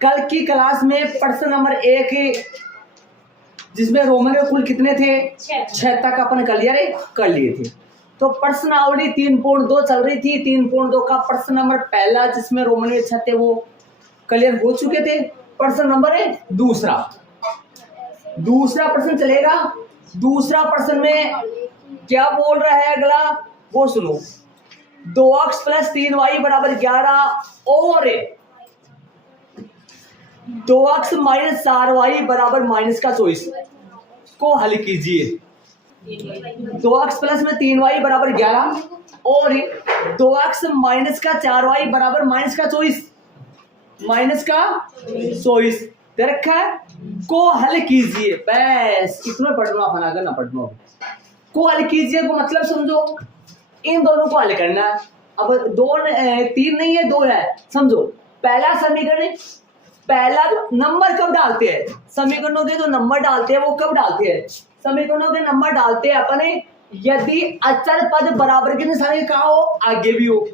कल की क्लास में प्रश्न नंबर 1 जिसमें रोमन में कुल कितने थे? 6 तक अपन कर लिए थे। तो प्रश्नावली 3.2 चल रही थी। 3.2 का प्रश्न नंबर पहला जिसमें रोमन में 6 थे वो क्लियर हो चुके थे। प्रश्न नंबर दूसरा प्रश्न चलेगा। दूसरा प्रश्न में क्या बोल रहा है अगला वो सुनो। 2x + 3y = 11 और 2x - 4y = -24 को हल कीजिए। 2x + 3y = 11 और 2x - 4y = -24 दे रखा है को हल कीजिए। बस इतना पढ़ना अपना अगर ना पढ़ना को हल कीजिए को मतलब समझो इन दोनों को हल करना है। अब 3 नहीं है 2 है। समझो पहला समीकरण पहला नंबर कब डालते हैं? समीकरणों के जो नंबर डालते हैं वो कब डालते हैं? समीकरणों के नंबर डालते हैं अपने यदि अचर पद बराबर के निशान के कहा हो आगे भी हो।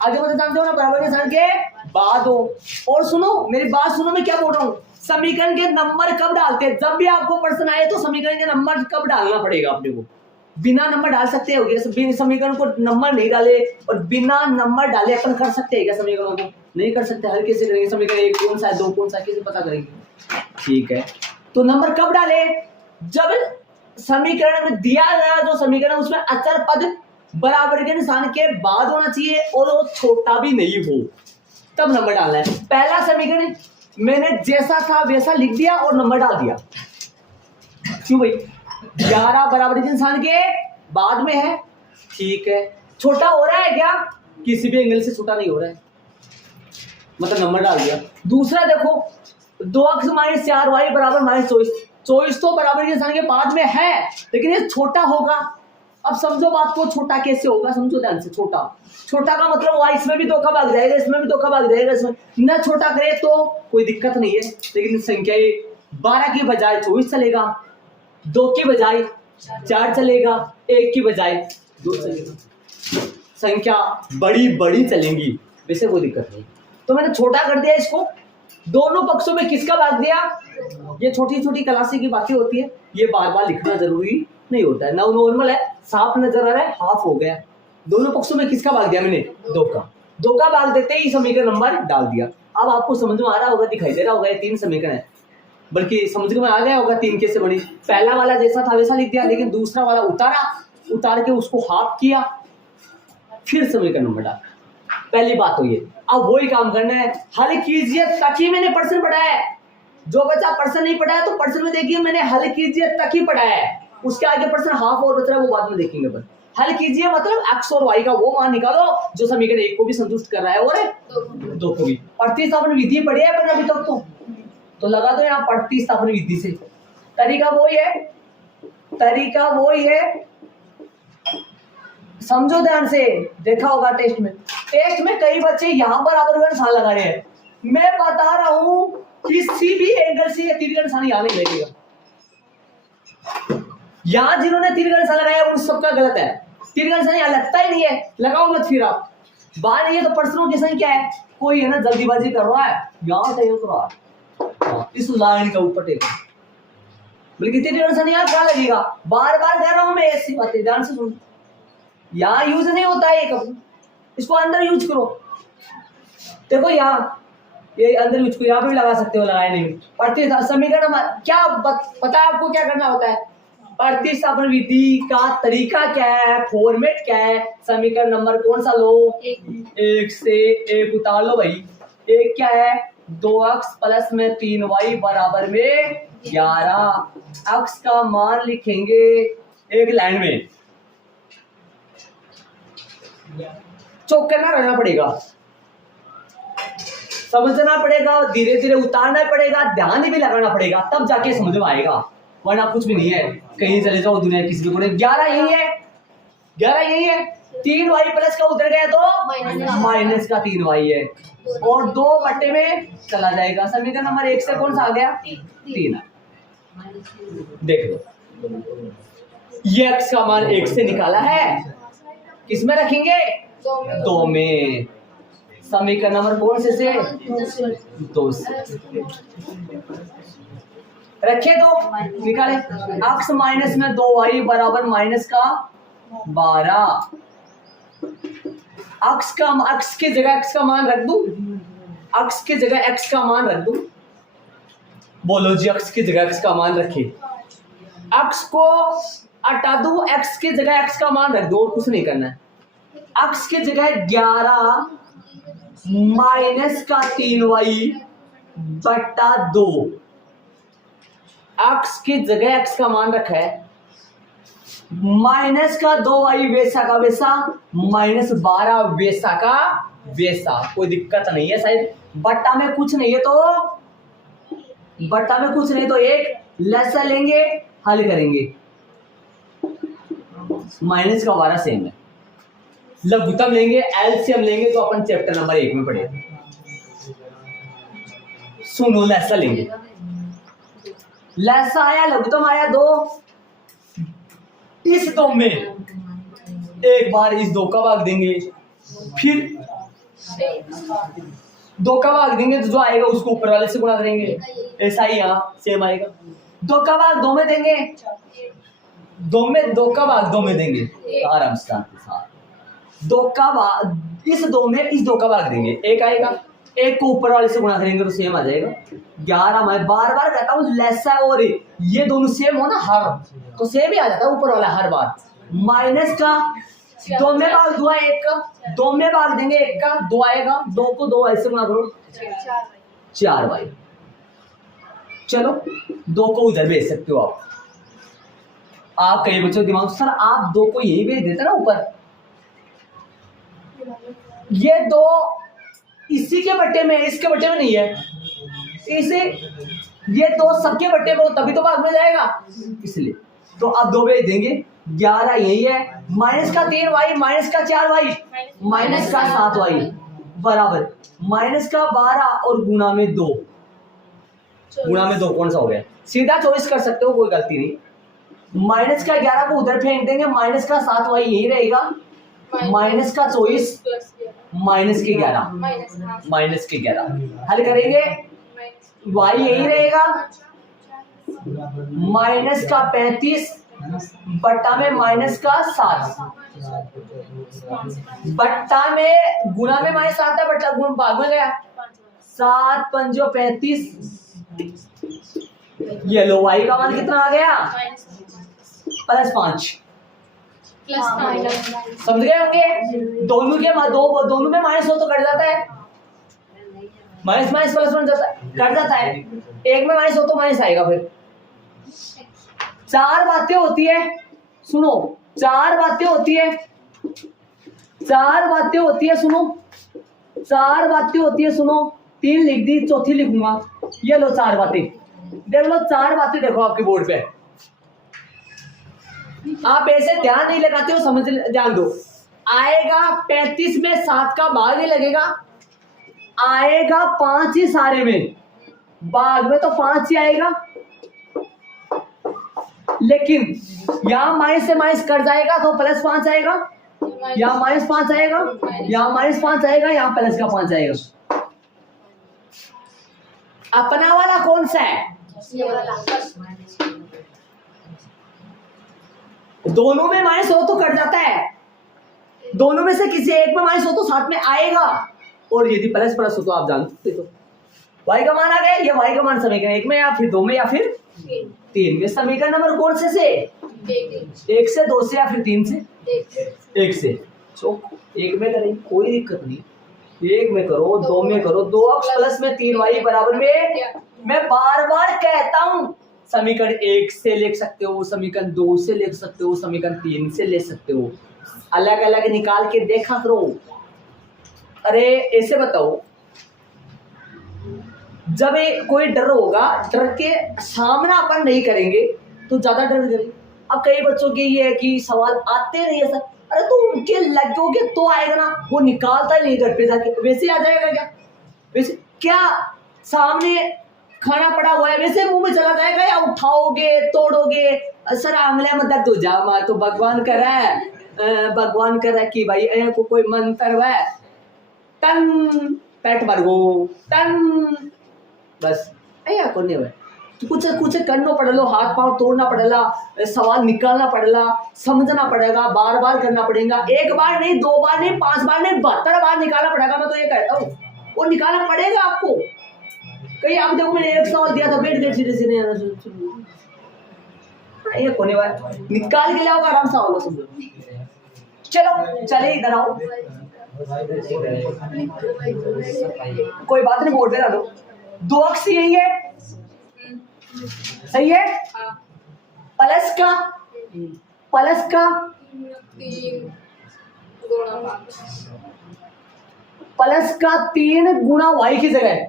आगे मतलब जानते हो ना बराबर के निशान के बाद हो। और सुनो मेरी बात सुनो मैं क्या बोल रहा हूँ। समीकरण के नंबर कब डालते हैं? जब भी आपको प्रश्न आए तो समीकरण के नंबर कब डालना पड़ेगा अपने को। बिना नंबर डाल सकते हो क्या? समीकरण को नंबर नहीं डाले और बिना नंबर डाले अपन कर सकते हैं क्या समीकरणों को? नहीं कर सकते। हर कैसे करेंगे? समीकरण 1 कौन सा है 2 कौन सा कैसे पता करेंगे? ठीक है तो नंबर कब डाले? जब समीकरण में दिया गया जो समीकरण उसमें अचर पद बराबर के निशान के बाद होना चाहिए और वो छोटा भी नहीं हो तब नंबर डालना है। पहला समीकरण मैंने जैसा था वैसा लिख दिया और नंबर डाल दिया। क्यों भाई? 11 बराबर के निशान के बाद में है। ठीक है छोटा हो रहा है क्या? किसी भी एंगल से छोटा नहीं हो रहा है मतलब नंबर डाल दिया। दूसरा देखो 2x - 4y = -24 24 तो बराबर के निशान के बाद में है लेकिन ये छोटा होगा। अब समझो बात को छोटा कैसे होगा समझो ध्यान से। छोटा का मतलब हुआ इसमें भी 2 का भाग जाएगा इसमें भी 2 का भाग जाएगा इसमें न छोटा करे तो कोई दिक्कत नहीं है। लेकिन संख्या 12 की बजाय 24 चलेगा 2 की बजाय 4 चलेगा 1 की बजाय 2 चलेगा। संख्या बड़ी चलेंगी वैसे कोई दिक्कत नहीं। तो मैंने छोटा कर दिया इसको। दोनों पक्षों में किसका भाग दिया? ये छोटी छोटी क्लासी की बातें होती है ये बार बार लिखना जरूरी नहीं होता है। नॉर्मल है साफ नजर आ रहा है हाफ हो गया। दोनों पक्षों में किसका भाग दिया मैंने? 2 का भाग देते ही समीकरण नंबर डाल दिया। अब आपको समझ में आ रहा होगा दिखाई दे रहा होगा ये 3 समीकरण है बल्कि समझ में आ गया होगा 3 कैसे बनी। पहला वाला जैसा था वैसा लिख दिया लेकिन दूसरा वाला उतार के उसको हाफ किया फिर समीकरण नंबर डाला। पहली बात तो ये। अब वही काम करना है हल कीजिए तक ही मैंने प्रश्न पढ़ा है। जो बच्चा प्रश्न नहीं पढ़ा है तो प्रश्न में देखिए मैंने हल कीजिए तक ही पढ़ा है। उसके आगे प्रश्न हाफ और बच रहा है वो बाद में देखेंगे। पर हल कीजिए मतलब x और y का वो मान निकालो जो समीकरण 1 को भी संतुष्ट कर रहा है और 2 को भी। प्रतिस्थापन विधि पढ़ी है पर अभी तक तो लगा दो यहाँ प्रतिस्थापन विधि से। तरीका वही है समझो ध्यान से। देखा होगा टेस्ट में कई बच्चे यहाँ बराबर का निशान लगा रहे हैं। मैं बता रहा हूं किसी भी एंगल से तीर का निशान यहाँ नहीं लगेगा। यहाँ जिन्होंने तीर का निशान लगाया उन सबका गलत है। तीर का निशान यहाँ लगता ही नहीं है लगाओ मत फिर आप बात नहीं है। तो प्रश्नों की संख्या है कोई है ना जल्दीबाजी कर रहा है यहाँ तय कर रहा है इस लाइन का ऊपर टेक बल्कि तीर का निशान यहाँ क्या लगेगा? बार बार कह रहा हूं मैं ऐसी बातें ध्यान से सुन। यहाँ यूज नहीं होता है कभी इसको अंदर यूज करो। देखो यहाँ ये अंदर यूज करो यहाँ पे भी लगा सकते हो लगाए नहीं। प्रतिस्थापन समीकरण क्या पता है आपको क्या करना होता है? प्रतिस्थापन विधि का तरीका क्या है फॉर्मेट क्या है? समीकरण नंबर कौन सा लो? 1 से 1 उतार लो भाई। 1 क्या है? 2x + 3y = 11। x का मान लिखेंगे एक लाइन में। चौकन्ना रहना पड़ेगा समझना पड़ेगा धीरे धीरे उतारना पड़ेगा ध्यान भी लगाना पड़ेगा तब जाके समझ में आएगा वरना कुछ भी नहीं है। कहीं चले जाओ दुनिया किसी भी कोने 11 यही है 3y प्लस का उतर गया तो माइनस का 3y है और 2 बट्टे में चला जाएगा। समीकरण नंबर 1 से कौन सा आ गया? 3 देख लो ये x का मान 1 से निकाला है किसमें रखेंगे? 2 में। समीकरण नंबर कौन से 2 से रखे दो निकाले। x माइनस में 2y बराबर माइनस का 12। x की जगह x का मान रख दूं, x की जगह x का मान रख दूं। बोलो जी, x की जगह x का मान रखे, x को हटा दूं, x की जगह x का मान रख दो और कुछ नहीं करना है। x की जगह 11 माइनस का 3y बटा 2। x की जगह x का मान रखा है, माइनस का 2y वैसा का वैसा, माइनस 12 वैसा का वैसा, कोई दिक्कत नहीं है शायद। बट्टा में कुछ नहीं है तो बट्टा में कुछ नहीं तो एक लसा लेंगे, हल करेंगे। माइनस का 12 सेम है, लघुत्तम लेंगे, एलसीएम लेंगे तो अपन चैप्टर नंबर 1 में पढ़ेंगे। सुनो, लसा लेंगे, लसा आया, लघुत्तम आया 2, इस 2 में एक बार इस 2 का भाग देंगे, फिर 2 का भाग देंगे तो जो आएगा उसको ऊपर वाले से गुणा करेंगे, ऐसा ही यहाँ सेम आएगा। 2 का भाग 2 में देंगे, 2 का भाग 2 में देंगे, आराम से 2 का भाग इस 2 में इस 2 का भाग देंगे, एक आएगा, एक को ऊपर वाले से गुणा करेंगे तो सेम आ जाएगा 11। मैं बार बार कहता हूँ लेसा और ये दोनों सेम हो ना हर, तो सेम ही आ जाता है ऊपर वाला हर बार। माइनस का 2 में भाग 2 है, 1 का 2 में भाग देंगे, 1 का 2 आएगा, 2 को 2 ऐसे गुणा करो 4y। चलो 2 को उधर भेज सकते हो आप कई बच्चों दिमाग सर आप 2 को यही भेज देते ना ऊपर, ये 2 इसी के बट्टे में, इसके बट्टे में नहीं है, इसे ये 2 सबके बट्टे में हो तभी तो भाग में जाएगा, इसलिए तो अब 2 भेज देंगे। 11 यही है, माइनस का 3y माइनस का 4y माइनस का 7y बराबर माइनस का 12 और गुणा में 2, गुणा में 2 कौन सा हो गया, सीधा चॉइस कर सकते हो, कोई गलती नहीं। माइनस का 11 को उधर फेंक देंगे, माइनस का 7y यही रहेगा, माइनस का 24 माइनस के 11 माइनस के 11 हल करेंगे, y यही रहेगा, माइनस का 35 बट्टा में माइनस का 7, बट्टा में गुणा में माइनस आता है, बट्टा गुण भाग में गया, 7 पंजो 35। ये लो y का मान कितना आ गया +5, समझ गए होंगे। दोनों में माइनस हो तो कट जाता है, माइनस माइनस प्लस बन जाता है, कट जाता है, एक में माइनस हो तो माइनस आएगा। फिर 4 बातें होती है, सुनो 4 बातें होती है, 4 बातें होती है, सुनो 4 बातें होती है, सुनो 3 लिख दी, चौथी लिखूंगा, ये लो 4 बातें देख लो, 4 बातें देखो आपके बोर्ड पे, आप ऐसे ध्यान नहीं लगाते हो, समझ ध्यान दो। आएगा 35 में 7 का भाग नहीं लगेगा, आएगा 5 ही सारे में, भाग में तो 5 ही आएगा, लेकिन यहाँ माइनस से माइनस कट जाएगा तो +5 आएगा, यहाँ -5 आएगा, यहाँ -5 आएगा, यहाँ प्लस का 5 आएगा। अपना वाला कौन सा है, दोनों में माइनस हो तो कट जाता है, दोनों में से किसी एक में माइनस हो तो साथ में आएगा, और यदि प्लस प्लस हो तो आप जानते हो y का मान आ गया, ये y का मान समीकरण 1 में या फिर 2 में या फिर 3 में। समीकरण नंबर कौन से 1 से 2 से या फिर 3 से 1 से, तो 1 में करेंगे कोई दिक्कत नहीं, 1 में करो, 2 में करो, 2x प्लस में 3y बराबर में, मैं बार बार कहता हूं समीकरण 1 से लिख सकते हो, समीकरण 2 से लिख सकते हो, समीकरण 3 से ले सकते हो, अलग अलग निकाल के देखा करो। अरे ऐसे बताओ, जब कोई डर होगा, डर के सामना अपन नहीं करेंगे तो ज्यादा डर करेंगे। अब कई बच्चों के ये है कि सवाल आते नहीं है सर, अरे तो उनके लगोगे तो आएगा ना, वो निकालता ही नहीं घर पे जाके, वैसे आ जाएगा क्या, वैसे क्या सामने खाना पड़ा हुआ है वैसे मुंह में चला जाएगा, या उठाओगे तोड़ोगे, सर आमले मदद तो जा मार, तो भगवान कर रहा है कि भाई को कोई मंत्र है, टन पेट भर गो टन बस ऐसा कोने हुए कुछ कुछ करना पड़ेगा, हाथ पांव तोड़ना पड़ेगा, सवाल निकालना पड़ेगा, समझना पड़ेगा, बार बार करना पड़ेगा, एक बार नहीं, 2 बार नहीं, 5 बार नहीं, 72 बार निकालना पड़ेगा। मैं तो ये कहता हूँ वो निकालना पड़ेगा आपको। कहीं आप देखो मैंने एक सवाल दिया था बैठ गए सीधे सीधे ये कोने वाला निकाल के लाओगे आराम से आओगे समझो। चलो चले इधर आओ, कोई बात नहीं बोर्ड पे डालो। 2 अक्ष यही है, सही है। प्लस का 3 गुना वाई की जगह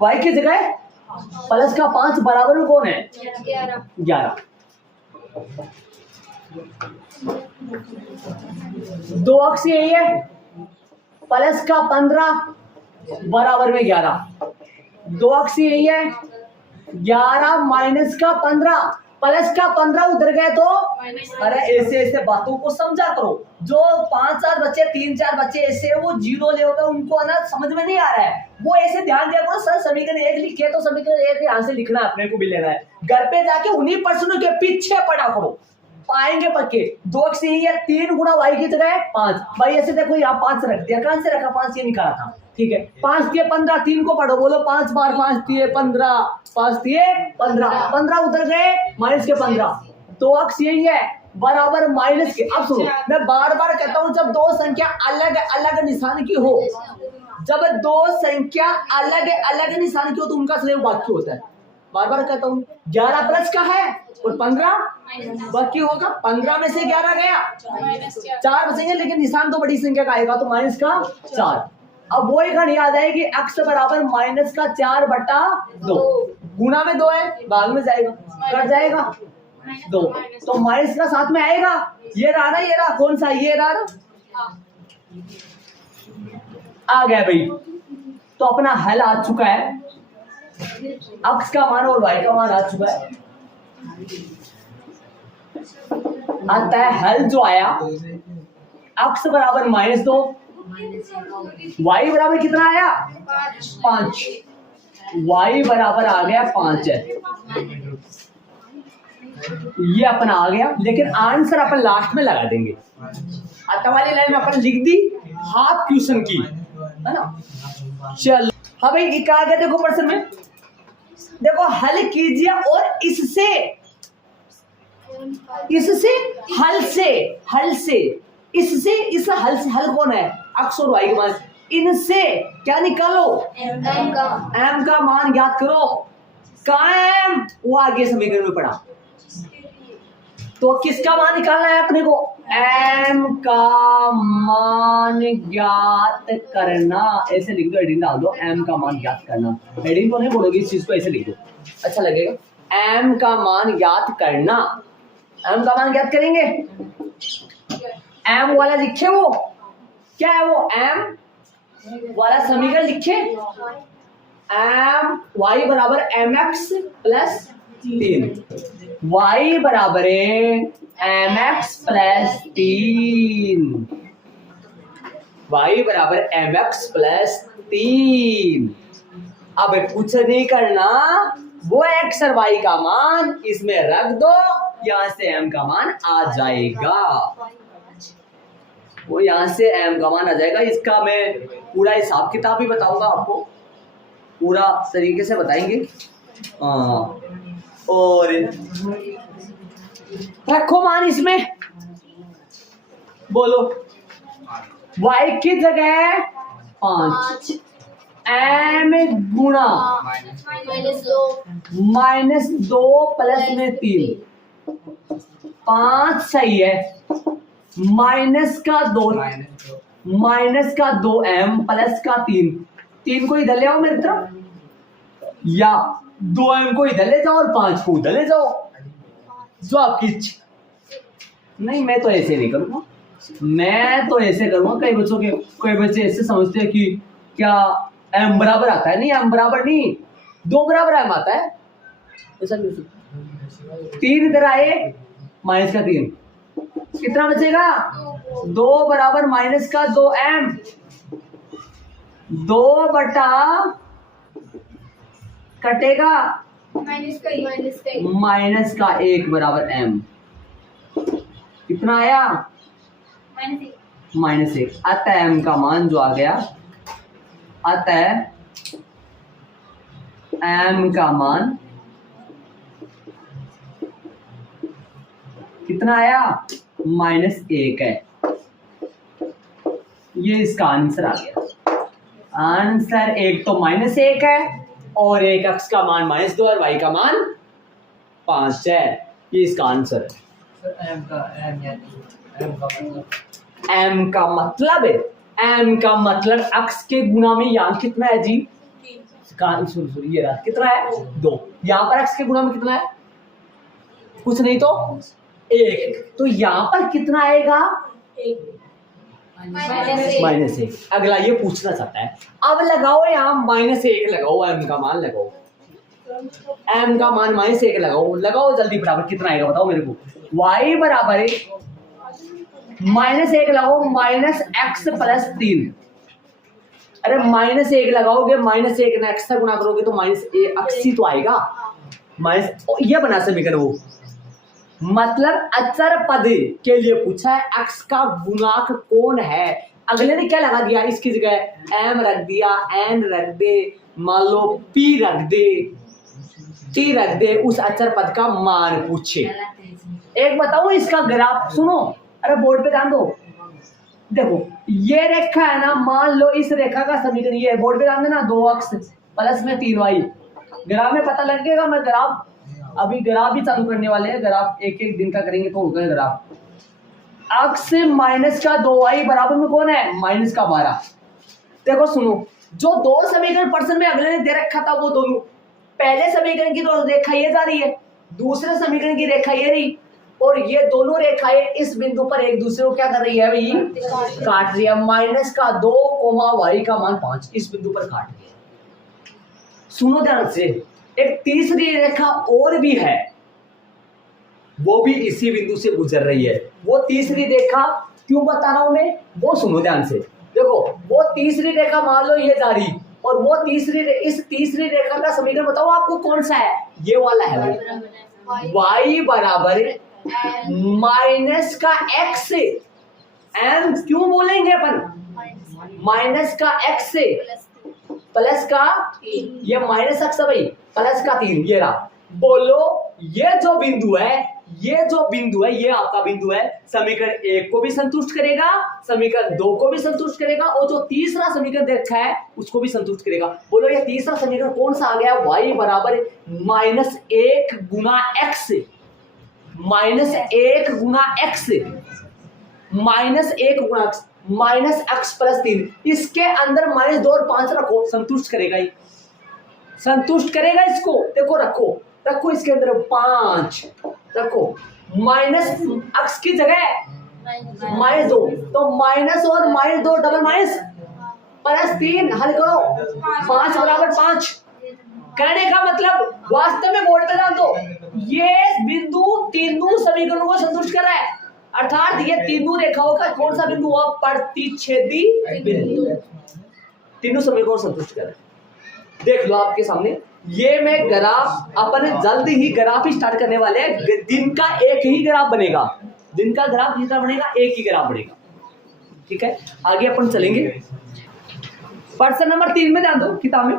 प्लस का 5 बराबर में कौन है 11। 2 अक्ष यही है, प्लस का 15 बराबर में 11। 2 अक्ष यही है, 11 माइनस का 15 प्लस का 15 उधर गए तो अरे ऐसे ऐसे बातों को समझा करो। जो 5-4 बच्चे 3-4 बच्चे ऐसे वो जीरो ले होगा उनको ना समझ में नहीं आ रहा है, वो ऐसे ध्यान दिया करो। सर समीकरण 1 लिखे तो समीकरण 1 यहाँ से लिखना अपने को भी लेना है, घर पे जाके उन्हीं प्रश्नों के पीछे पढ़ा करो, पाएंगे पक्के। 2 अक्ष यही है, 3 गुना वाई की जगह 5। भाई ऐसे देखो यहाँ 5 रख दिया, कहां से रखा 5 ये निकाला था, ठीक है। 5 दिए 15, 3 को पढ़ो, बोलो 5 बार 5 दिए 15, 5 दिए 15, 15 उधर गए माइनस के 15। 2 अक्ष यही है बराबर माइनस के। अब सुनो मैं बार बार कहता हूं जब 2 संख्या अलग अलग निशान की हो, जब 2 संख्या अलग अलग निशान की हो तो उनका सहयोग बाकी होता है। बार बार कहता हूं 11 प्लस का है और 15 बाकी होगा। 15 में से 11 गया 4 बचेंगे, लेकिन निशान तो बड़ी संख्या का आएगा तो माइनस का 4। अब वो एक घड़ी आ जाएगी x बराबर माइनस का 4/2। गुना में 2 है, भाग में जाएगा, कट जाएगा 2, तो माइनस का साथ में आएगा। ये रहा ना, ये रहा कौन सा, ये रहा ना, आ गया भाई। तो अपना हल आ चुका है, x का मान और y का मान आ चुका है। आता है हल जो आया x बराबर -2, y बराबर कितना आया 5, y बराबर आ गया 5 है, ये अपना आ गया। लेकिन आंसर अपन लास्ट में लगा देंगे। आता वाली लाइन में अपन लिख दी हाफ क्वेश्चन की, है ना। चल हाँ भाई ये क्या आ गया, देखो प्रश्न में देखो हल कीजिए और इससे इस हल से हल कौन है x और y के मान, इनसे क्या निकालो m का मान ज्ञात करो। कहाँ है m, वो आगे समीकरण में पड़ा। तो किसका मान निकालना है अपने को, m का मान ज्ञात करना। ऐसे लिख दो, हेडिंग डाल दो m का मान ज्ञात करना। हेडिंग को नहीं बोलोगे इस चीज को, ऐसे लिख दो अच्छा लगेगा। m का मान ज्ञात करना, m का मान ज्ञात करेंगे। m वाला लिखे, वो क्या है, वो m वाला समीकरण लिखे, y बराबर mx प्लस 3, y बराबर है mx प्लस 3, y बराबर mx प्लस 3। अब कुछ नहीं करना, वो x और y का मान इसमें रख दो, यहां से m का मान आ जाएगा, वो यहां से m का मान आ जाएगा। इसका मैं पूरा हिसाब किताब भी बताऊंगा आपको, पूरा तरीके से बताएंगे। और रखो मान इसमें, बोलो y की जगह 5, m गुणा -2 प्लस में 3, 5 सही है, माइनस का 2m प्लस का 3 को इधर ले आओ मेरी तरफ, या 2m को इधर ले जाओ और 5 को उधर ले जाओ, जो आपकी इच्छा। नहीं मैं तो ऐसे नहीं करूंगा, मैं तो ऐसे करूंगा। कई बच्चे ऐसे समझते हैं कि क्या m बराबर आता है, नहीं m बराबर नहीं, 2 बराबर m आता है। ऐसा 3 इधर आए माइनस का 3, कितना बचेगा 2 बराबर माइनस का 2m, 2 बटा कटेगा माइनस का 1 बराबर m, कितना आया -1। अतः m का मान जो आ गया, अतः m का मान कितना आया -1 है। ये इसका आंसर आ गया। आंसर एक तो -1 है और एक x का मान -2 और y का मान 5 है। ये इसका आंसर है। m का मतलब x के गुना में यहाँ कितना है जी? सॉरी ये रहा, कितना है 2। यहाँ पर x के गुना में कितना है? कुछ नहीं तो 1। तो यहाँ पर कितना आएगा? -1। अगला ये पूछना चाहता है, अब लगाओ यहाँ -1 लगाओ, m का मान लगाओ, m का मान -1 लगाओ जल्दी बराबर कितना आएगा बताओ मेरे को। y बराबर -1 लगाओ -x + 3। अरे -1 लगाओगे, -1 ना x से गुना करोगे तो -1 ही तो आएगा। ये बना समीकरण वो, मतलब अचर पद के लिए पूछा है x का गुणांक कौन है। अगले ने क्या लगा दिया, इसकी जगह m रख दिया, n रख दे, मान लो p रख दे, t रख दे, उस अचर पद का मान पूछे। एक बताओ इसका ग्राफ सुनो, अरे बोर्ड पे ध्यान दो, देखो ये रेखा है ना, मान लो इस रेखा का समीकरण ये है, बोर्ड पे ध्यान देना, 2x प्लस में 3y। ग्राफ में पता लगेगा, मैं ग्राफ अभी ग्राफ भी चालू करने वाले हैं, ग्राफ एक दिन का करेंगे तो होगा ग्राफ। x माइनस का 2y बराबर में कौन है? -12। देखो सुनो, जो दो समीकरण प्रश्न में अगले ने दे रखा था वो दोनों, पहले समीकरण की तो रेखा ये जा रही है, दूसरे समीकरण की रेखा ये रही, और ये दोनों रेखाएं इस बिंदु पर एक दूसरे को क्या कर रही है भाई? काट रही है। -2 y का मान 5 इस बिंदु पर काट रही है। सुनो ध्यान से, एक तीसरी रेखा और भी है, वो भी इसी बिंदु से गुजर रही है। वो तीसरी रेखा क्यों बता रहा हूं मैं, वो सुनो ध्यान से। देखो वो तीसरी रेखा मान लो ये जा रही, और वो इस तीसरी रेखा का समीकरण बताओ आपको कौन सा है? ये वाला है y बराबर माइनस का x, m क्यों बोलेंगे अपन? माइनस का x प्लस का, ये -x है भाई, प्लस का 3, ये रहा। बोलो ये जो बिंदु है, ये आपका बिंदु है, समीकरण 1 को भी संतुष्ट करेगा, समीकरण 2 को भी संतुष्ट करेगा, और जो तीसरा समीकरण देखा है उसको भी संतुष्ट करेगा। बोलो ये तीसरा समीकरण कौन सा आ गया? y बराबर -1 गुना x, -1 गुना x, -1 गुना x, -x + 3। इसके अंदर -2 और 5 रखो, संतुष्ट करेगा ही, संतुष्ट करेगा इसको। देखो रखो इसके अंदर 5 रखो, -x की जगह -2, तो माइनस और -2 डबल माइनस +3, हल करो, 5 बराबर 5। कहने का मतलब वास्तव में बोर्ड पे ध्यान दो, ये बिंदु तीनों समीकरणों को संतुष्ट कर रहा है, अर्थात ये तीनों रेखाओं का कौन सा बिंदु हुआ? प्रतिच्छेदी बिंदु, तीनों समीकरणों को संतुष्ट कर रहा है। देख लो आपके सामने, ये मैं ग्राफ, अपन जल्द ही ग्राफ ही स्टार्ट करने वाले हैं। दिन का एक ही ग्राफ बनेगा, दिन का ग्राफ जितना बनेगा एक ही ग्राफ बनेगा, ठीक है। आगे अपन चलेंगे, प्रश्न नंबर 3 में ध्यान दो किताब में,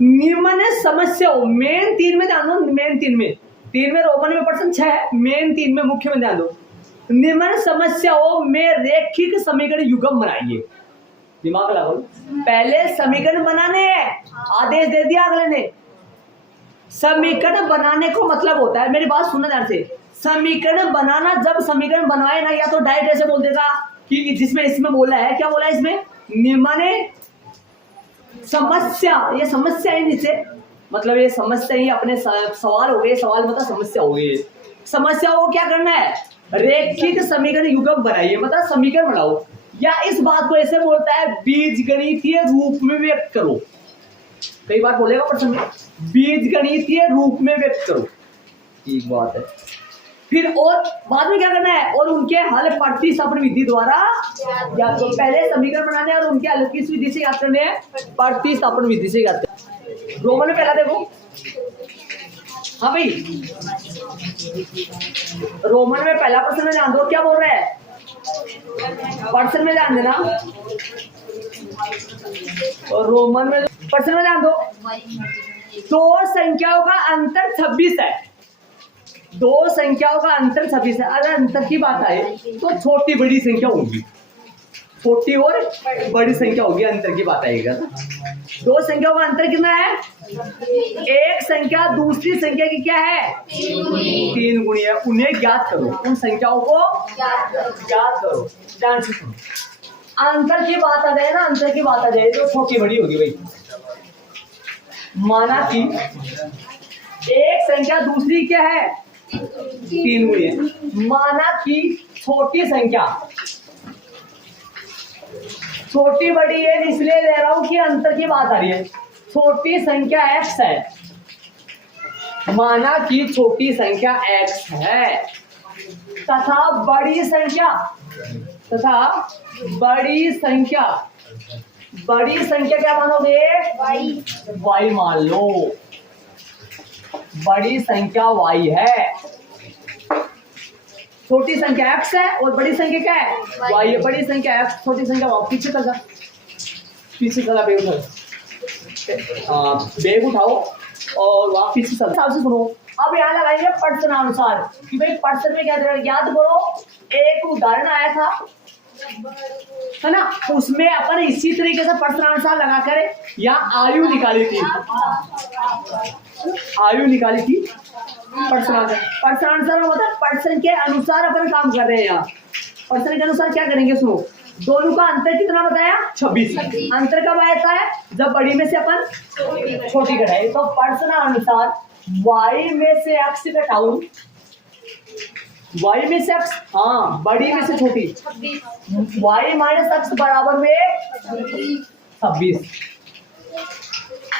निम्न समस्याओं, मेन 3 में ध्यान दो, मेन 3 में रोमन में प्रश्न 6 है, मेन 3 में मुख्य में ध्यान दो। निम्न समस्याओं में रेखिक समीकरण युग्म बनाइए। दिमाग लगाओ, पहले समीकरण बनाने हैं, आदेश दे दिया अगले ने। समीकरण बनाने को मतलब होता है, मेरी बात सुनना ध्यान से, समीकरण बनाना, जब समीकरण बनाए ना, या तो डायरेक्ट ऐसे बोल देगा कि जिसमें इसमें बोला है, क्या बोला है इसमें? निम्न समस्या, ये समस्या है नीचे, मतलब ये समस्या ही अपने सवाल हो गए, सवाल मतलब समस्या हो गई। समस्या को क्या करना है? रेखिक समीकरण युग्म बनाइए, मतलब समीकरण बनाओ, या इस बात को ऐसे बोलता है बीजगणितीय रूप में व्यक्त करो। कई बार बोलेगा प्रश्न में, बीजगणितीय रूप में व्यक्त करो, ठीक बात है। फिर और बाद में क्या करना है, और उनके हल प्रतिस्थापन विधि द्वारा याद करो। पहले समीकरण बनाने हैं और उनके हल किस विधि से याद करने हैं, प्रतिस्थापन विधि से याद करने। रोमन में पहला देखो, हाँ भाई रोमन में पहला प्रश्न में ध्यान दो, क्या बोल रहा है, पर्सन में ध्यान देना, और रोमन में पर्सन में ध्यान दो। दो संख्याओं का अंतर 26 है, दो संख्याओं का अंतर 26 है। अगर अंतर की बात आए तो छोटी बड़ी संख्या होगी, छोटी और बड़ी संख्या होगी, अंतर की बात आएगा। दो संख्याओं का अंतर कितना है, एक संख्या दूसरी संख्या की क्या है, 3 गुणी है। उन्हें ज्ञात करो, उन संख्याओं को ज्ञात करो। ध्यान से सुनो, अंतर की बात आ जाए ना, अंतर की बात आ जाए तो छोटी बड़ी होगी भाई। माना कि एक संख्या दूसरी क्या है, 3 गुणी है। माना कि छोटी संख्या छोटी बड़ी है, इसलिए ले रहा हूं कि अंतर की बात आ रही है। छोटी संख्या x है, माना कि छोटी संख्या x है, तथा बड़ी संख्या क्या मानोगे, y मान लो। बड़ी संख्या y है, छोटी संख्या x है और बड़ी संख्या क्या है, y है। बड़ी संख्या x, छोटी संख्या y। पीछे चला, बैग उठाओ और वहां पीछे चल। हिसाब से सुनो, अब यहाँ लगाएंगे प्रश्नानुसार कि भाई प्रश्न में क्या याद करो। एक उदाहरण आया था है ना, उसमें अपन इसी तरीके से प्रश्नानुसार लगाकर यहाँ आयु निकाली थी, प्रश्नानुसार मतलब प्रश्न के अनुसार अपन काम कर रहे हैं। यहाँ प्रश्न के अनुसार क्या करेंगे, सुनो। दोनों का अंतर कितना बताया, 26। अंतर कब आता है, जब बड़ी में से अपन छोटी घटाए। तो प्रश्नानुसार y में से x घटाऊं, y में से x, हाँ बड़ी में से छोटी, y माइनस x बराबर में 26।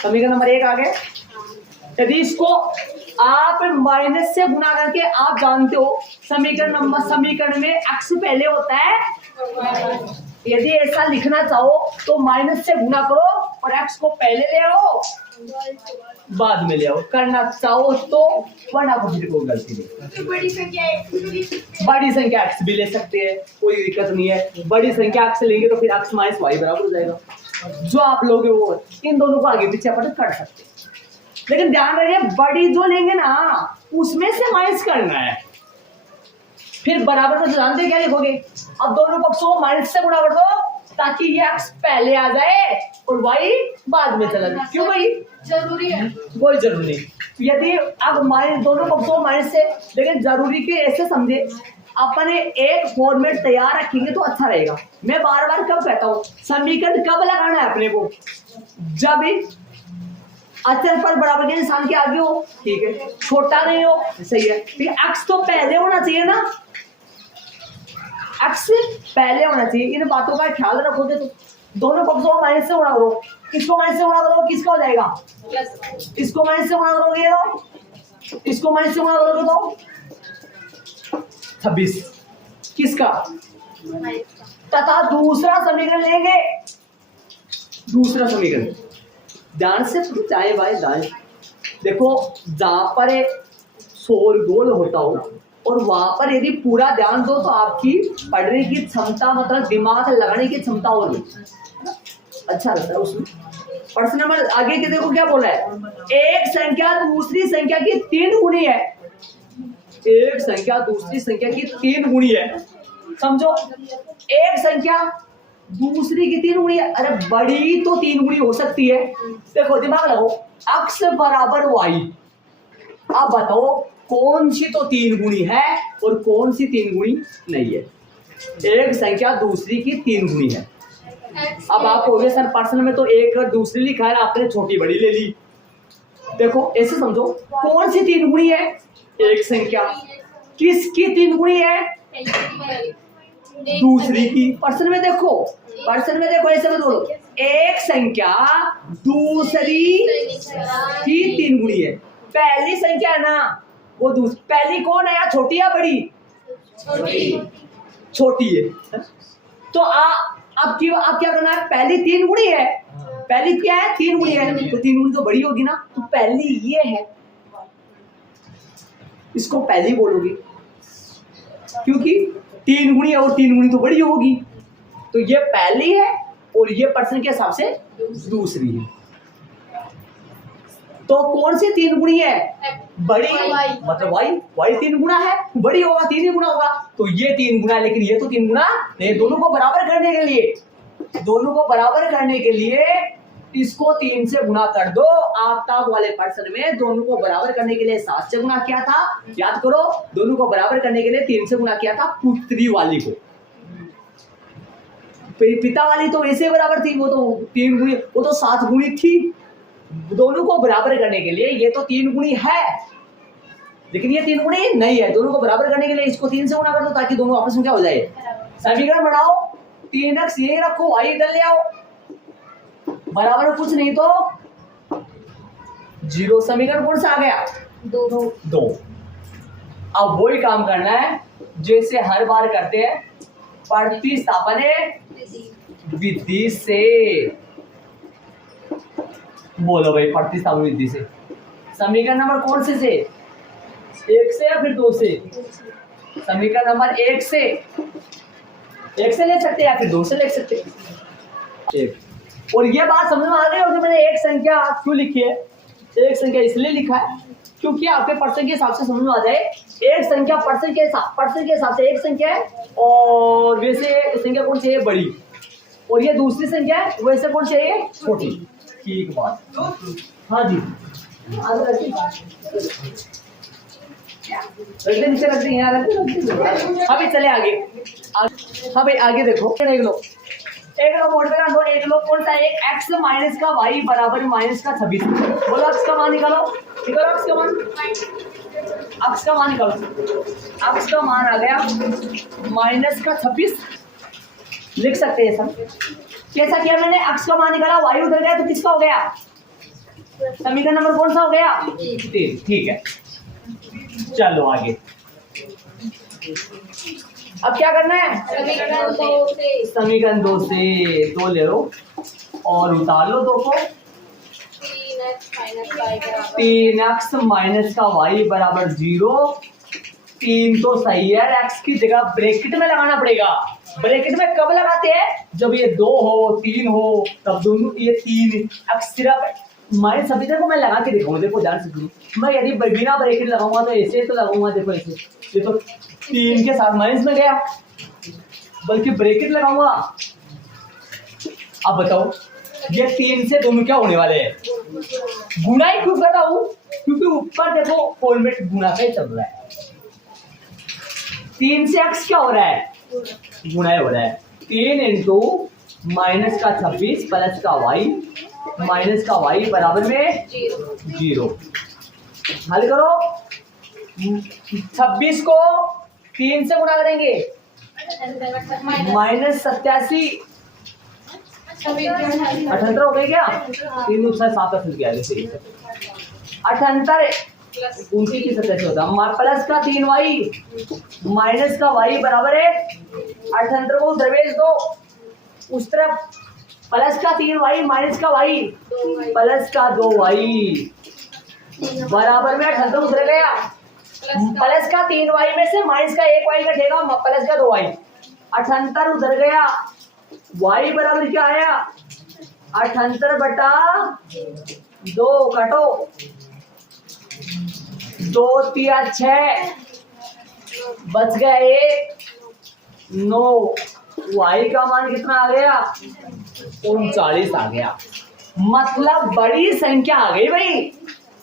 समीकरण नंबर 1 आ गए। यदि इसको आप माइनस से गुना करके, आप जानते हो समीकरण में x पहले होता है, यदि ऐसा लिखना चाहो तो माइनस से गुना करो और x को पहले ले आओ बाद में ले आओ, करना चाहो तो, वरना कुछ भी कोई गलती नहीं। बड़ी संख्या x भी ले सकते हैं, कोई दिक्कत नहीं है। बड़ी संख्या x लेंगे तो फिर x माइनस y बराबर हो जाएगा। जो आप लोगे वो इन दोनों को आगे पीछे अपन कर सकते हैं, लेकिन ध्यान रखिए बड़ी जो लेंगे ना उसमें से माइनस करना है। फिर बराबर में जानते क्या लिखोगे, अब दोनों पक्षों को माइनस से गुणा कर दो ताकि ये x पहले आ जाए और y बाद में चला जाए। क्यों भाई, जरूरी है, कोई जरूरी नहीं। यदि अब दोनों पक्षों को माइनस से, लेकिन जरूरी के ऐसे समझे अपन एक फॉर्मेट तैयार रखेंगे तो अच्छा रहेगा। मैं बार बार कब कहता हूँ, समीकरण कब लगाना है अपने को, जब अचर पर बराबर के निशान के आगे हो, ठीक है, छोटा नहीं हो, सही है। ठीक है, x तो पहले होना चाहिए ना, x पहले होना चाहिए। इन बातों का ख्याल रखोगे तो दोनों पक्षों को माइनस से गुणा करो, इसको माइनस से गुणा करो, किसका हो जाएगा, इसको माइनस से गुणा करोगे तो, इसको माइनस से गुणा करोगे तो 26 किसका, तथा दूसरा समीकरण लेंगे, दूसरा समीकरण ध्यान से चाहे भाई दाएं देखो, जहां पर एक शोरगोल होता हो और वहां पर यदि पूरा ध्यान दो तो आपकी पढ़ने की क्षमता, मतलब दिमाग लगाने की क्षमता और अच्छा रहता है उसमें। प्रश्न नंबर आगे के देखो क्या बोला है, एक संख्या दूसरी संख्या की 3 गुणी है, एक संख्या दूसरी संख्या की 3 गुणी है। समझो, एक संख्या दूसरी की 3 गुणी है, अरे बड़ी तो 3 गुणी हो सकती है। देखो दिमाग लगाओ, x बराबर y, अब बताओ कौन सी तो 3 गुणी है और कौन सी 3 गुणी नहीं है। एक संख्या दूसरी की 3 गुणी है। अब आप कहोगे सर प्रश्न में तो एक और दूसरी लिखा है, आपने छोटी बड़ी ले ली। देखो ऐसे समझो, कौन सी 3 गुणी है, एक संख्या किसकी 3 गुणी है, दूसरी की। प्रश्न में देखो ऐसे मत बोलो, एक संख्या दूसरी की 3 गुणी है। पहली संख्या है ना, वो दूसरी। पहली कौन है यार, छोटी या बड़ी? छोटी है। तो अब क्या करना है, पहली 3 गुणी है, पहली क्या है 3 गुणी है, तो 3 गुणी तो बड़ी होगी ना, तो पहली ये है, इसको पहली बोलोगे क्योंकि 3 गुणी है और 3 गुणी तो बड़ी होगी, तो ये पहली है और ये परसेंट के हिसाब से दूसरी है। तो कौन सी 3 गुणी है, बड़ी, मतलब वाई 3 गुना है, बड़ी होगा 3 ही गुना होगा, तो ये 3 गुना है, लेकिन ये तो 3 गुना नहीं। दोनों को बराबर करने के लिए इसको 3 से गुना कर दो। आफ्ताब वाले पर्सन में दोनों को बराबर करने के लिए 7 से गुना किया था, याद करो, दोनों को बराबर करने के लिए 3 से गुना किया था पुत्री वाली को। पिता वाली तो वैसे बराबर थी, वो तो 3 गुणी, वो तो 7 गुणी थी। दोनों को बराबर करने के लिए ये तो 3 गुणी है, लेकिन ये 3 गुणी नहीं है। दोनों को बराबर करने के लिए इसको 3 से गुना कर दो ताकि दोनों आपस में क्या हो जाए, समीकरण बनाओ। 3x यही रखो, y इधर ले आओ, बराबर कुछ नहीं तो 0। समीकरण कौन सा आ गया, 2। अब वही काम करना है जैसे हर बार करते हैं, प्रतिस्थापन विधि से। बोलो भाई, प्रतिस्थापन विधि से समीकरण नंबर कौन से 1 से या फिर 2 से? समीकरण नंबर 1 से ले सकते हैं या फिर 2 से ले सकते हैं। एक, और ये बात समझ में आ गई होगी मैंने एक संख्या क्यों लिखी है। एक संख्या इसलिए लिखा है क्योंकि आपके परसेंट के हिसाब से समझ में आ जाए। एक संख्या परसेंट के हिसाब से एक संख्या है, और वैसे संख्या कौन सी है, बड़ी, और ये दूसरी संख्या है, वैसे कौन सी है, छोटी। ठीक बात, हाँ जी, नीचे रख दी यार। अभी चले आगे। हाँ भाई आगे देखो, देख लो, एक लोग मोड में दो, एक लोग कौन सा, एक x माइनस का y बराबर माइनस का 26। बोलो x का मान निकालो, x का मान निकालो। x का मान आ गया माइनस का 26, लिख सकते हैं सब। कैसा किया मैंने, x का मान निकाला, y उधर गया तो किसका हो गया, समीकरण नंबर कौन सा हो गया, 3। ठीक है, चलो आगे। अब क्या करना है, समीकरण 2 से 2 ले लो और उतार लो 2 को। 3x माइनस का y बराबर 0। 3 तो सही है, x की जगह ब्रैकेट में लगाना पड़ेगा। ब्रैकेट में कब लगाते हैं, जब ये 2 हो 3 हो, तब दोनों ये 3 x सिर्फ माइनस। अभी देखो मैं लगा के दिखाऊंगा, देखो ध्यान से सुनो। मैं यदि बिना ब्रैकेट लगाऊंगा तो ऐसे तो लगाऊंगा, देखो ऐसे, ये तो 3 के साथ माइनस में गया, बल्कि ब्रैकेट लगाऊंगा। अब बताओ ये 3 से दोनों क्या होने वाले हैं, गुना ही क्यों कर रहा हूं, क्योंकि ऊपर देखो फॉर्मेट गुना का ही चल रहा है। 3 से x क्या हो रहा है, गुना हो रहा है। 3 इंटू माइनस का 26 प्लस का y माइनस का y बराबर में 0। हल करो, 26 को 3 से गुना करेंगे, माइनस 87, 78 हो गए क्या, 3 दूसरा 7 क्या है, 78 29 की 87 होता है। प्लस का 3y माइनस का y बराबर है 78 को दरवेश दो उस तरफ, प्लस का 3y माइनस का y प्लस का 2y बराबर में 78 उधर गया। प्लस का 3y में से माइनस का 1y कटेगा, प्लस का 2y, 78 उधर गया। y बराबर क्या आया, 78 बटा 2 काटो, 2 3 6 बच गया 1 9। y का मान कितना आ गया, 39 आ गया। मतलब बड़ी संख्या आ गई भाई,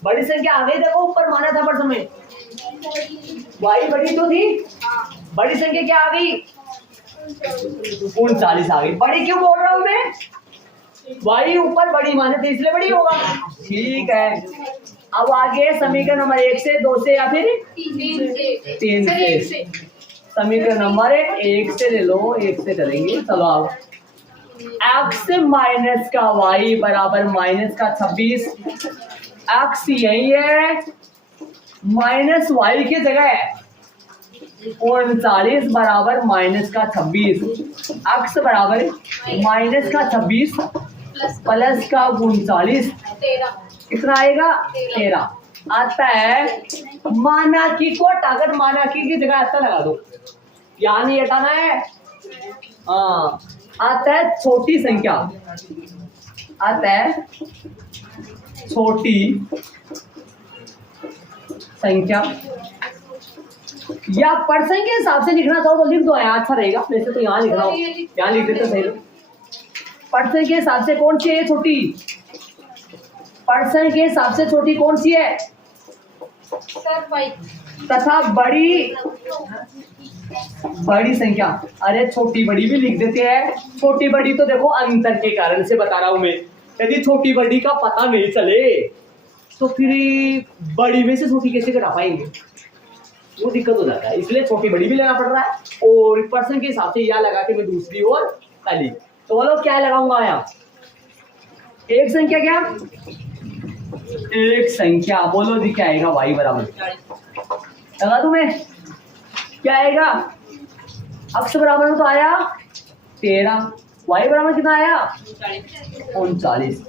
बड़ी संख्या आ गई। देखो ऊपर माना था पर समय y बड़ी तो थी, बड़ी संख्या क्या आ गई, 39 आ गई। बड़ी क्यों बोल रहा हूं मैं, y ऊपर बड़ी माने थे इसलिए बड़ी होगा। ठीक है, अब आगे समीकरण नंबर 1 से 2 से या फिर 3 से। समीकरण नंबर 1 से ले लो, 1 से करेंगे। चलो आओ, x माइनस का y बराबर माइनस का 26। x यही है माइनस वाई की जगह 39 बराबर माइनस का 26, x बराबर माइनस का 26 प्लस का 39, कितना आएगा 13 आता है। मानाकी को हटाकर मानाकी की जगह ऐसा लगा दो, यहाँ नहीं हटाना है। हाँ, आता है छोटी संख्या, आता है छोटी संख्या, या परसेंट के हिसाब से लिखना चाहो तो लिख दो, यहाँ अच्छा रहेगा। वैसे तो यहाँ लिख रहा हूँ, यहाँ लिख देते सही। परसेंट के हिसाब से कौन सी है छोटी, परसेंट के हिसाब से छोटी कौन सी है तथा बड़ी संख्या। अरे छोटी बड़ी भी लिख देते हैं। छोटी बड़ी तो देखो अंतर के कारण से बता रहा हूं मैं, यदि छोटी बड़ी का पता नहीं चले तो फिर बड़ी में से छोटी कैसे घटा पाएंगे, वो दिक्कत हो जाता है। इसलिए छोटी बड़ी भी लेना पड़ रहा है। और परसेंट के हिसाब से यह लगा के मैं दूसरी और खाली, तो बोलो क्या लगाऊंगा यहाँ, एक संख्या, क्या एक संख्या, बोलो जी क्या आएगा, y बराबर लगा दूं मैं, क्या आएगा, x बराबर में तो आया 13, y बराबर कितना आया 39।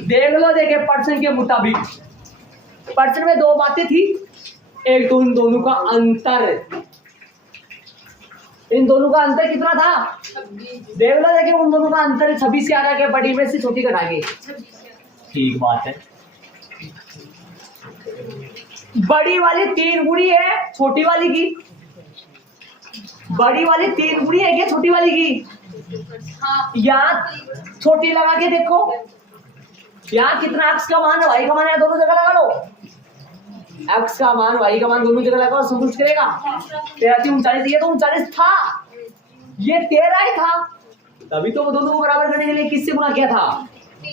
देख लो, देखे परसेंट के मुताबिक, परसेंट में दो बातें थी, एक तो इन दोनों का अंतर, इन दोनों का अंतर कितना था, देख लो, देखिए उन दोनों का अंतर 26 से आ रहा है, बड़ी में से छोटी घटा के, ठीक बात है। बड़ी वाली 3 गुणी है छोटी वाली की, बड़ी वाली 3 गुणी है क्या छोटी वाली की, यहाँ छोटी लगा के देखो, यहाँ कितना x का मान है y का मान है, दोनों जगह लगा लो, x का मान y का मान दोनों जगह लगाओ, संतुष्ट करेगा। 39, ये तो 39 था, ये 13 ही था, तभी तो वो दोनों को बराबर करने के लिए किससे गुणा किया था,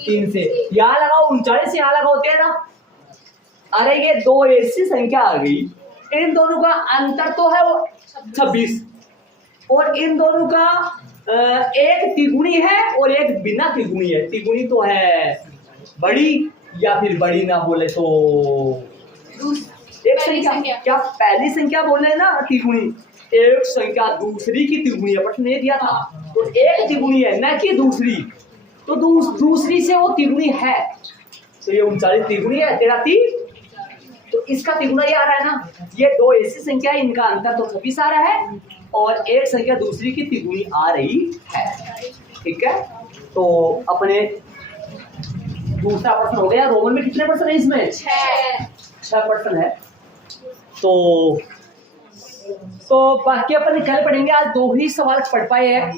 3 से। यहाँ लगाओ 39, यहाँ लगाओ 13। अरे ये दो ऐसी संख्या आ गई, इन दोनों का अंतर तो है वो 26, और इन दोनों का एक तिगुनी है और एक बिना तिगुनी है। तिगुनी तो है बड़ी, या फिर बड़ी ना बोले तो एक संख्या, क्या पहली संख्या बोले ना तिगुनी, एक संख्या दूसरी की तिगुनी है, प्रश्न ये दिया था, तो एक तिगुनी है न कि दूसरी, तो दूसरी से वो तिगुनी है, तो ये 39 तिगुनी है, 13 तो इसका तिगुना ये आ रहा है ना। ये दो ऐसी संख्या है, इनका अंतर तो 26 आ रहा है, और एक संख्या दूसरी की तिगुनी आ रही है, ठीक है। तो अपने दूसरा प्रश्न हो गया। रोमन में कितने प्रश्न है इसमें, 6 प्रश्न है। तो बाकी अपन कल पढ़ेंगे, आज 2 ही सवाल पढ़ पाए हैं,